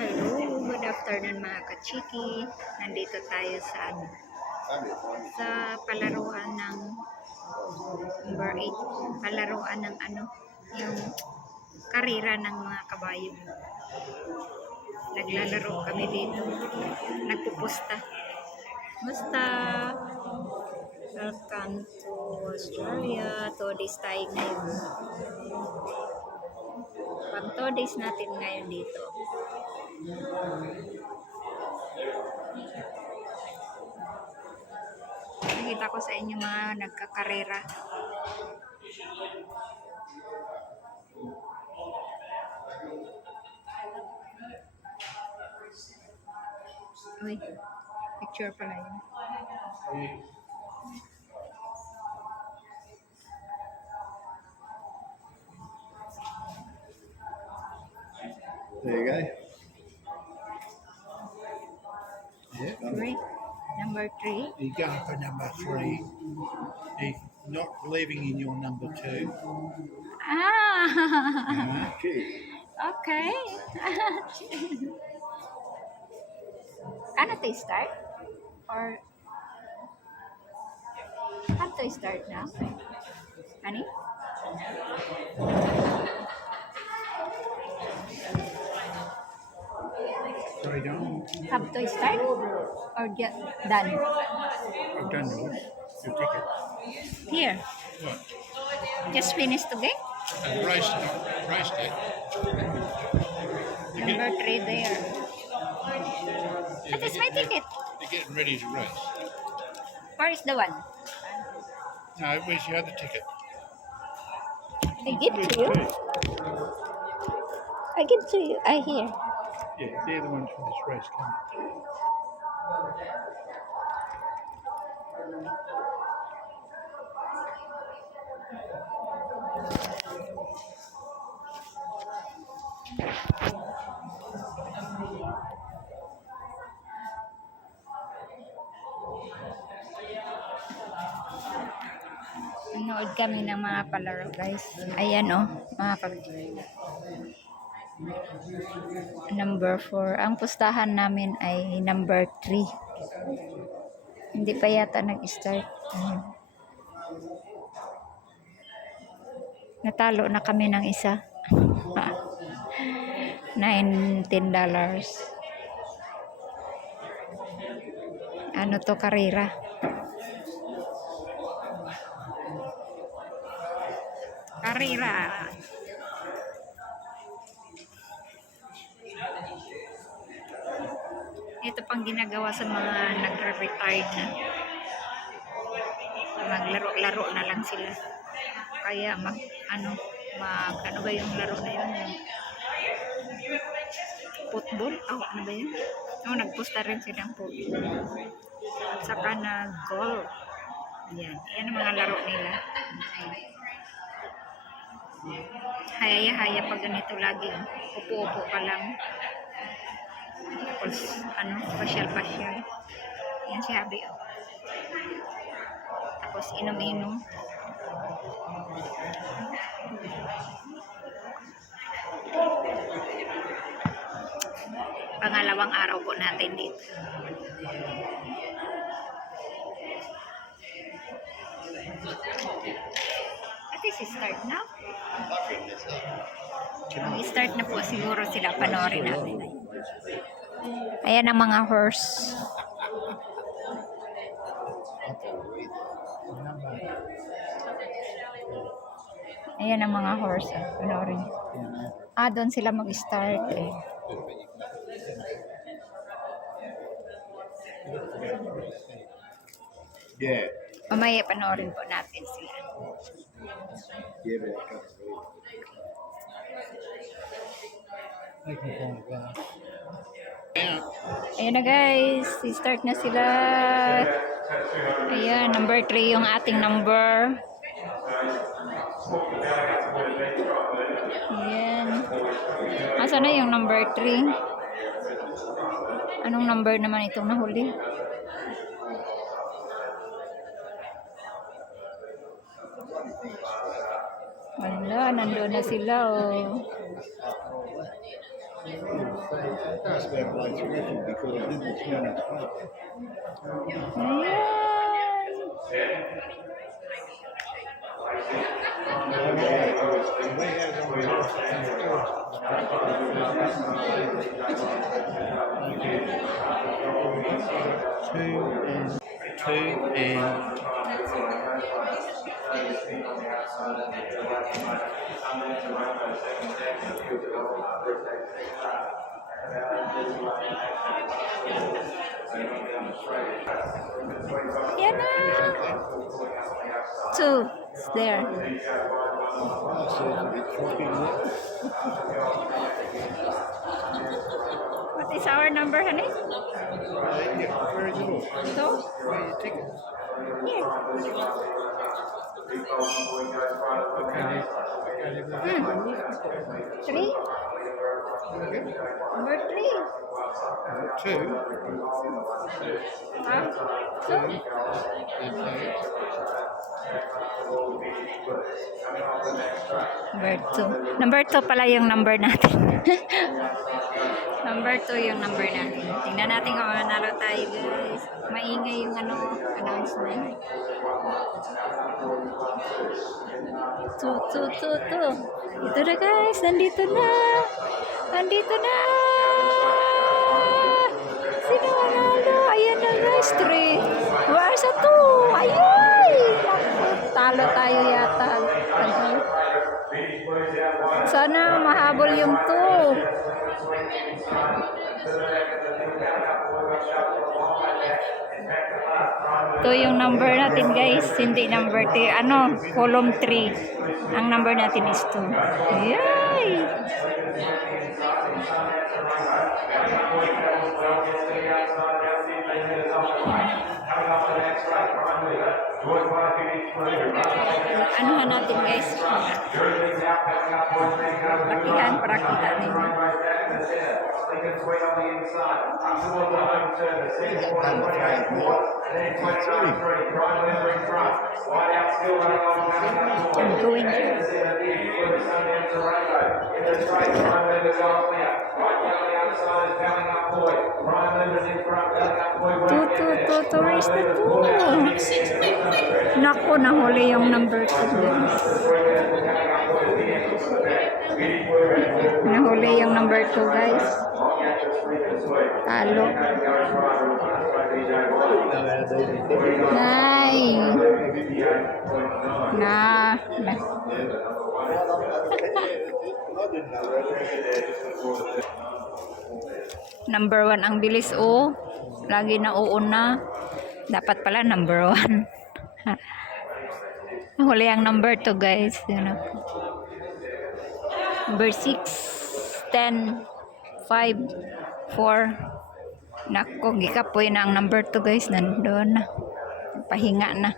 Hello, good afternoon mga kachiki. Nandito tayo sa sa palaruan ng number 8. Palaruan ng yung karera ng mga kabayo. Naglalaro kami dito. Nagpupusta. Basta, welcome to Australia. 2 days tayo ngayon. Pag 2 days natin ngayon dito. Nakita ko sa inyo mga nagkakarera. Uy, picture pala yun. There you go. Yeah. Right. Number 3. You're going for number 3. You're not believing in your number 2. Ah, Okay. okay. Can I start? Or have to start now? Honey? Sorry, John. Have to start? Or get done? I've done yours. Your ticket. Here. What? Just finished the game? I've raced it. Raced it. Number 3 there. Yeah, That is my ticket. They're getting ready to race. Where is the one? No, where's your other ticket? I give to you. I give to you. I hear. Yeah, they're the ones for this race coming. Nanood kami ng mga palaro, guys. Ayan, mga number 4. Ang pustahan namin ay number 3. Hindi pa yata nag-start. Ayan. Natalo na kami ng isa. $19. Ano to, karera? Karera. Ito pang ginagawa sa mga nagre-retired na. Maglaro-laro na lang sila. Kaya ano ba yung laro na yun? Football? Ano ba yun? Nagpusta rin silang football. At saka na golf. Yan ang mga laro nila. Haya-haya pag ganito lagi. Upo-upo ka lang. Tapos, pasyal-pasyal. Yan si Habi. Tapos, inom-inom. Pangalawang araw po natin dito. At is start now? Mag-start na po siguro sila. Panoorin natin. Ayan ang mga horse. Ayan ang mga horse. Panoorin. Doon sila mag-start eh. Yeah. Mamaya panoorin po natin sila. Yeah, but I can't Ayan na guys, start na sila. Ayan, number 3 yung ating number. Ayan. Asa na yung number 3? Anong number naman itong nahuli? Wala, nandun na sila That's about like terrific because I didn't turn it up. Two and Yan na. 2. It's there. What is our number, honey? yeah, very good. So? Where are your tickets? Here. Three? Number 3. Two. Huh? 2? Number 2. Number 2 pala yung number natin. Number 2 yung number natin. Tingnan natin kung manalo tayo, guys. Maingay yung announcement. 2. Ito na, guys. Nandito na. Nandito na. Sino manalo? Ayan na, guys. 3. Where's a 2? Ayay! Talo tayo yata. Sana mahabol yung 2. Ito yung number natin, guys. Hindi number 3. Ano? Column 3. Ang number natin is 2. Yay! Anuhan natin, guys. Lakihan para kita ninyo. I'm going here. 2. Where's the 2? Naku, nahuli yung number 2. Nahuli yung number 2, guys. Talo. Na. Number 1 ang bilis, oh. Lagi na uuna. Dapat pala number 1. Huli ang number 2, guys. Yun ako. Number 6, 10, 5, 4. Nako, gikapoy na ang number 2, guys. Nandun na. Pahinga na.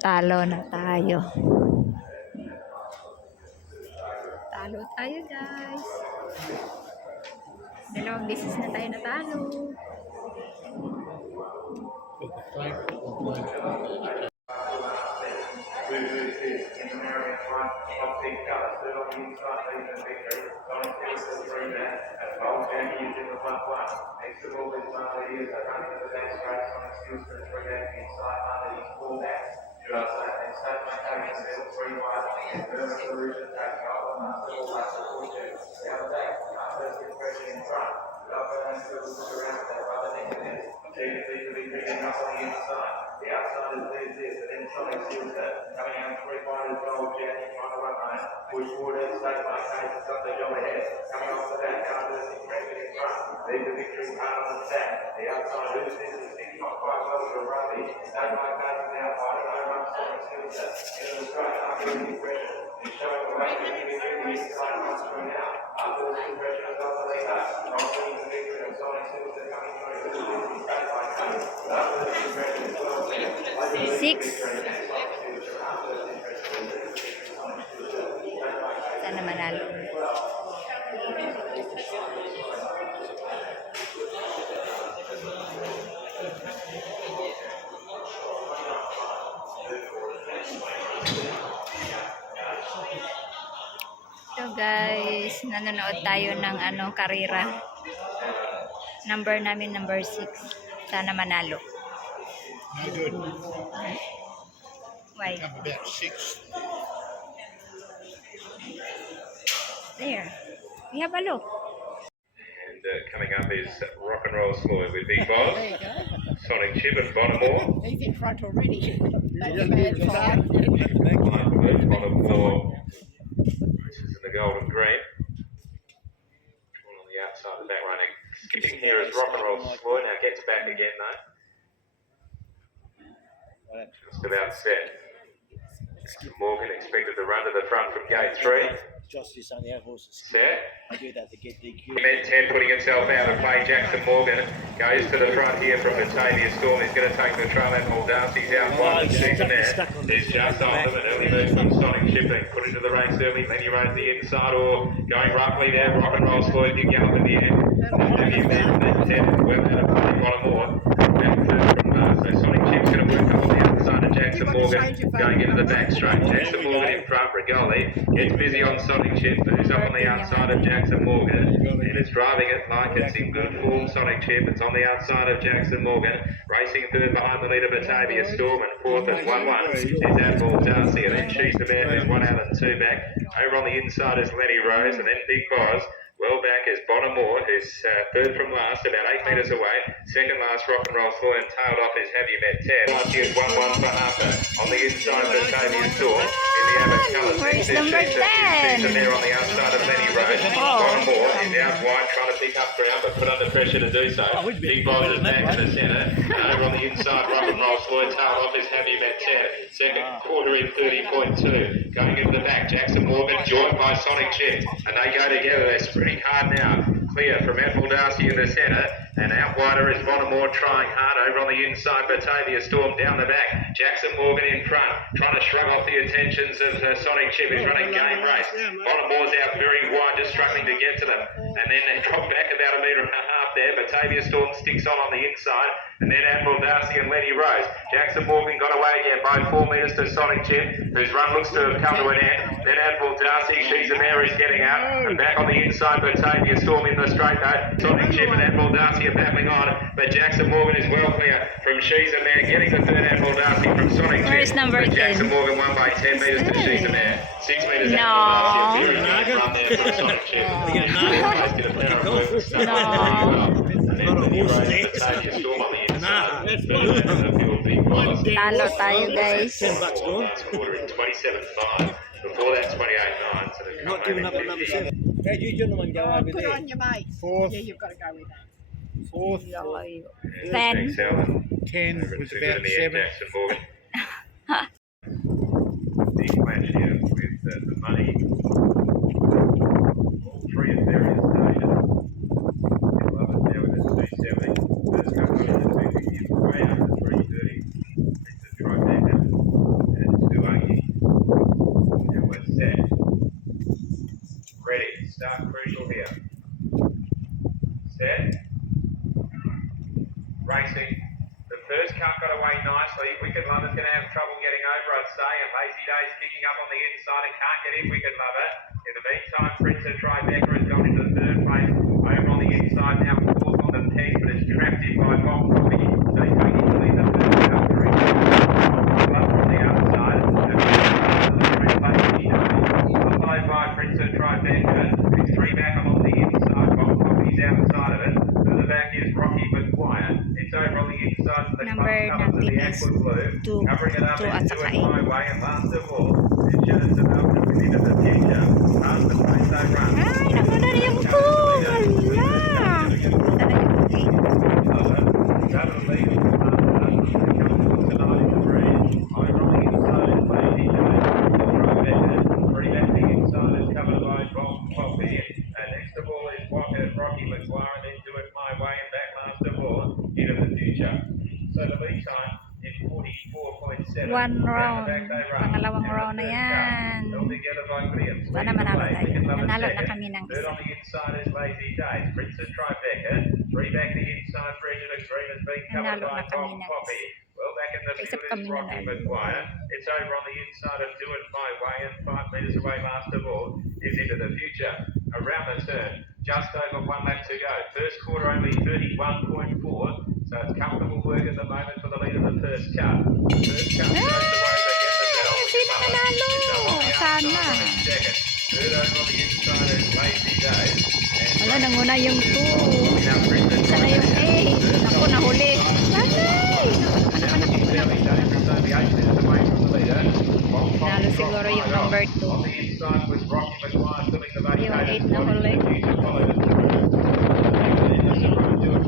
Talo na tayo. Talo tayo, guys. Dalawang beses na tayo natalo. Six. Sana manalo. So guys, nanonood tayo ng karera. Number namin number 6. Sana manalo. No good. Why? Up about 6. There. We have a look. And coming up is Rock and Roll Floyd with Big Boss, There you go. Sonic Chip and Bonamore. He's in front already. That's a Yeah, bad good sign. Bonamore, which is in the gold and green. One on the outside of that running. Skipping here is Rock and Roll Floyd. Now gets back again though. Just about set. Jackson Morgan expected to run to the front from gate 3. Just this only have horses. Set. I do that to get DQ. Med 10 putting himself out of play. Jackson Morgan goes to the front here from Batavia Storm. He's going to take the trail. Admiral Darcy's out wide. She's in there. There's just on them. An early move from Sonic Shipping. Put into the race early. Lenny Rose the inside or going roughly there. Rock and Roll Floyd did gallop in the end. Med 10 went out of play. Bonamore. So Sonic Chip's going to work up on the outside of Jackson Morgan going into the back straight. Jackson Morgan in front. Rigoli gets busy on Sonic Chip, who's up on the outside of Jackson Morgan, and it's driving it like it's in good form. Sonic Chip, it's on the outside of Jackson Morgan, racing third behind the leader Batavia Storm, and fourth and 1-1 is Admiral Darcy, and then She's the Man, who's 1 out and 2 back. Over on the inside is Lenny Rose, and then Big Boz. Well back is Bonamore, who's third from last, about 8 metres away. Second last, Rock and Roll Floyd, and tailed off is Have You Met 10. Last year's 1-1 for Harper. On the inside, Batavia Storm. In the Abbott colours. Where's number 10? There on the outside of Lenny Rose. Bonamore is out wide, trying to pick up ground, but put under pressure to do so. Big Boz is back to the centre. Over on the inside, Rock and Roll Floyd, tailed off is Have You Met 10. Second quarter in 30.2. Going into the back, Jackson Morgan joined by Sonic Chip, and they go together. They're spreading hard now. Clear from Admiral Darcy in the centre, and out wider is Bonamore trying hard over on the inside. Batavia Storm down the back. Jackson Morgan in front, trying to shrug off the attentions of Sonic Chip, who's running game race. Bonamore's out very wide, just struggling to get to them, and then they drop back about 1.5 metres there. Batavia Storm sticks on the inside, and then Admiral Darcy and Lenny Rose. Jackson Morgan got away again by 4 metres to Sonic Chip, whose run looks to have come to an end. Then Admiral Darcy, She's a Mare, is getting out, and back on the inside, Batavia Storm in the straight though. Sonic Chip and Admiral Darcy are battling on, but Jackson Morgan is well clear from She's a Mare, getting the third Admiral Darcy from Sonic Chip. Where's number But 10? Jackson Morgan won by 10 metres to She's a Mare. 6 metres No. Admiral Darcy. Very nice run there from Sonic Chip. Talo tayo guys. $10 gone. Quarter in 27.5. Before that 28.9. So they've Not come giving up over on number 50. 7. How do you gentlemen go over Put there? on your mate. Fourth. Yeah, you've got to go with that. Fourth, And 10. Excel and 10 over was two about in the end, 7. Jackson Morgan. The flash here with the money. All three at various stages. Love it now with the 270. First couple of minutes, 250 is way up to 330. It's a trifecta. And 280. And we're set. Ready. Start crucial here. Set. Racing. The first cut got away nicely. Wicked Lover's going to have trouble getting over, I'd say. And Lazy Day's kicking up on the inside and can't get in, Wicked Lover. In the meantime, Prince of Tribeca has gone into the third place. Over on the inside now, fourth on the peg, but it's trapped in by Bob Coffee. So he's taking to lead the third Valkyrie. Lover on the outside. Followed by Prince of Tribeca. Who's 3 back along the inside. Bob Coffee's outside of it. Further back is Rocky McGuire. It's over on the inside of the Number club colours of the natin is aqua blue. 2 Covering it up at is saka Doing 8. My Way, and last of all, it shows the Melbourne into the future. Past the place they run. Ay, nauna na yung 2. Hala. Sana yung 8. One round. Pangalawang round na yan. Sana manalo tayo. Nanalo na kami ng Third isa. on the inside is Lazy Days. Prince of Tribeca. 3 back the inside, President Green has been covered Nanalo by na kami Bob ng Poppy. Well back in the Isa field kami is Rocky nanalo. McGuire. It's over on the inside of Do It My Way and 5 metres away last of all is into the future. Around the turn, just over 1 lap to go. First quarter only 31.4, so it's comfortable work at the moment for the lead of the first cut. First cut goes away, they get the medal. Sino nanalo? Sana. Second. Third over on the inside is Lazy Days. Wala, nanguna yung 2. Now Brendan Sana yung 8. Ako, nahuli. Patay! fairly dangerous, only 8 minutes away from the leader. Nalo siguro yung number 2. On the inside was Rocky McGuire filling the Yung vacated 8 na huli.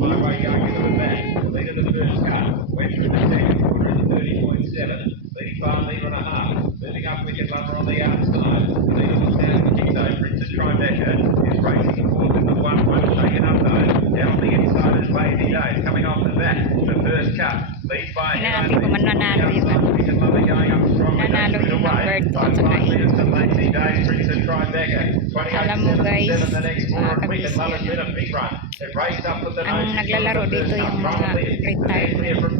Flyway going into the back. Lead of the first cut. Went through the second quarter at 30.7. Leading by a metre and a half. Moving up Wicked Lover on the outside. Leading was down to Kingdo. Princess Tribeca is racing forward in the 1-1. Shaken up though. Down the inside is Lazy Days. Coming off the back. The first cut. Leads by Tingnan natin kung mananalo yung ano. Wicked Lover going up strong. Nanalo yung number 2 at saka 8. Lazy Days. Princess Tribeca. Alam mo guys, The next quarter. Wicked kabisi Lover's yan. been a big run. It raced up with the Ang naglalaro dito yung mga retirement.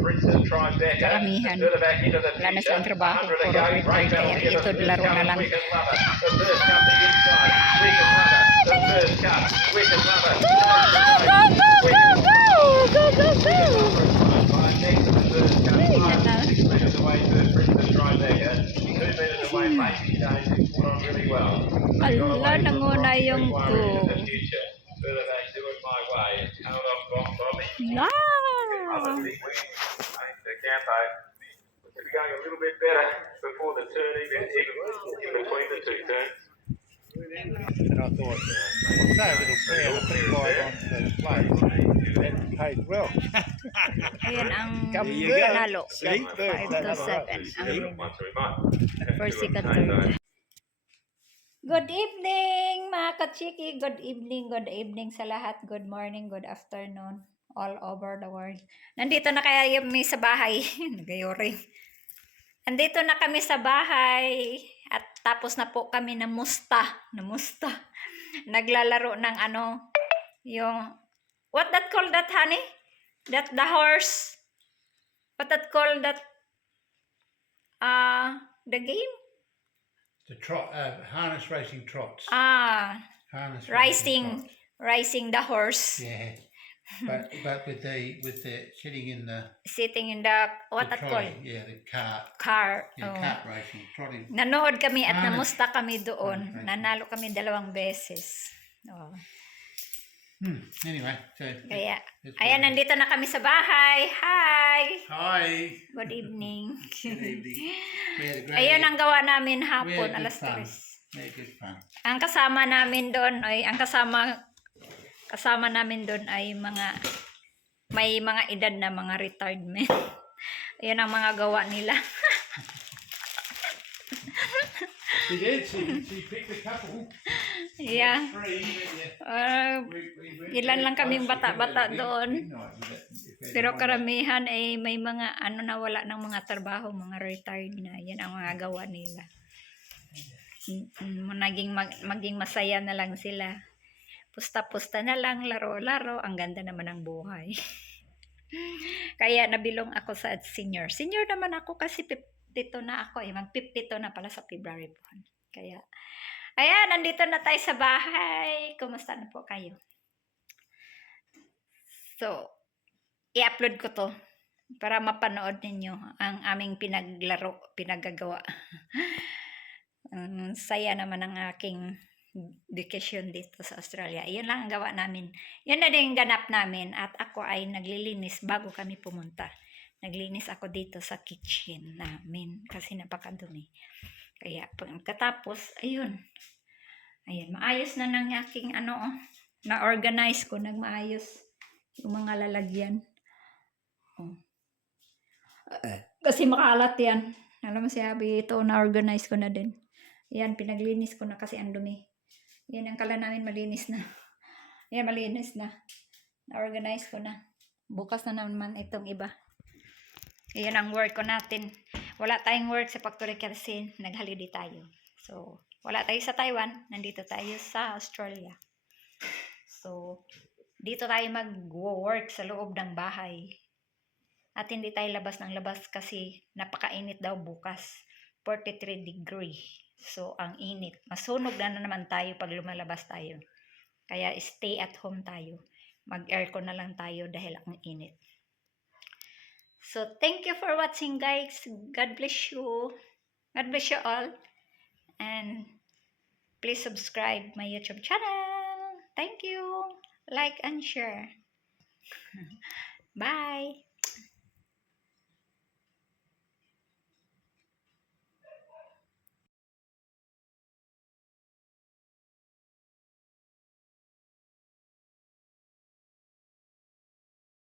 Karamihan. Wala na silang trabaho, puro retired. Kaya ito laro na lang. Ala, nanguna yung 2. La! The Campo will be going a little bit better before the turn, even in between the two turns. And I thought, say a little prayer to put guys on first place. That paid well. Ayan ang Come you go. nanalo. See? 5 to 7. Ang Once we might. first, second, third. Good evening, mga kachiki. Good evening sa lahat. Good morning, good afternoon, all over the world. Nandito na kaya kami sa bahay. Nagayori. Nandito na kami sa bahay. At tapos na po kami namusta. Naglalaro ng ano, yung, what that called that, honey? That the horse? What that called that? The game? The trot, harness racing trots. Harness Rising the horse. Yeah, but with the sitting in the Sitting in the, what the that called? trolley, yeah, the cart, Car. yeah, Oh. cart racing, trotting. Nanood kami at Harness. namusta kami doon. Harness racing. Nanalo kami 2 beses. Oh. Anyway, so Kaya, that's ayan, what it is. nandito na kami sa bahay. Hi! Hi. Good evening. Good evening. We had a great. Ayan ang gawa namin we hapon, had good alas fun. 3. We had good fun. Ang kasama namin doon ay kasama namin doon ay may mga edad na mga retired men. Ayan ang mga gawa nila. She did. She picked a couple. Yeah. 3, yeah. Ilan lang kaming bata-bata doon. Pero Pero karamihan ay may mga ano na wala ng mga trabaho, mga retired na. Yan ang mga gawa nila. Maging masaya na lang sila. Pusta-pusta na lang, laro-laro. Ang ganda naman ng buhay. Kaya nabilong ako sa senior. Senior naman ako kasi 52 na ako. Mag-52 na pala sa February po. Kaya, ayan, nandito na tayo sa bahay. Kumusta na po kayo? So, i-upload ko to para mapanood ninyo ang aming pinagagawa. Saya naman ang aking vacation dito sa Australia. Iyon lang ang gawa namin. Yun na din ganap namin at ako ay naglilinis bago kami pumunta. Naglinis ako dito sa kitchen namin kasi napakadumi. Kaya pagkatapos, ayun. Ayun, maayos na ng aking na-organize ko, nagmaayos yung mga lalagyan. Oh. Kasi makalat yan. Alam mo sabi, ito na-organize ko na din. Yan, pinaglinis ko na kasi ang dumi. Yan, ang kala namin malinis na. Yan, malinis na. Na-organize ko na. Bukas na naman itong iba. Yan ang work ko natin. Wala tayong work sa factory kasi nag-holiday tayo. So, wala tayo sa Taiwan. Nandito tayo sa Australia. So, dito tayo mag-work sa loob ng bahay. At hindi tayo labas ng labas kasi napakainit daw bukas. 43 degree. So, ang init. Masunog na naman tayo pag lumalabas tayo. Kaya stay at home tayo. Mag-aircon na lang tayo dahil ang init. So, thank you for watching, guys. God bless you. God bless you all. And please subscribe my YouTube channel. Thank you. Like and share. Bye.